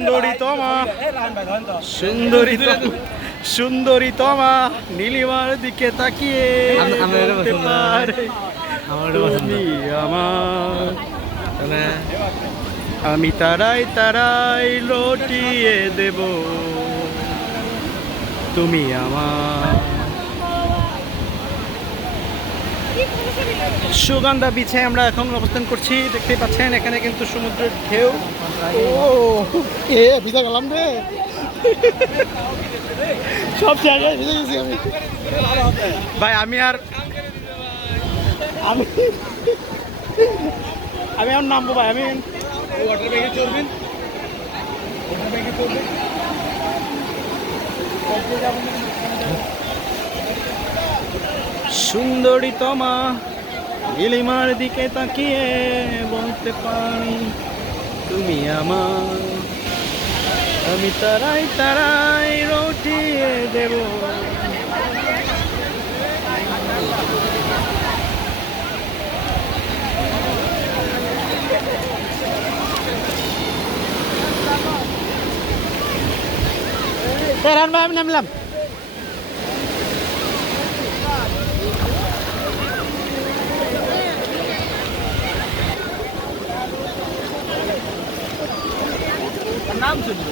সুন্দরী তমা সুন্দরী সুন্দরী তমা নীলিমার দিকে তাকিয়ে মানে আমি তারাই তারাই লটিয়ে দেব। তুমি আমার। সুগন্ধা বিছে আমরা এখন অবস্থান করছি দেখতে পাচ্ছেন এখানে কিন্তু সমুদ্রের ঢেউ। ও এ ভিজা গেলাম রে। সব জায়গায় ভিজে গেছি আমি। ভাই আমি আর আমি আমি আর নামবো ভাই আমি ওয়াটার ব্যাগে চলবেন ওয়াটার ব্যাগে চলবেন সুন্দরী তমা নীলিমার দিকে তাকিয়ে বলতে পারি তুমি আমার আমি তারাই তারাই রটিয়ে দেব রান ভাই আমি নামলাম নাম শুনবো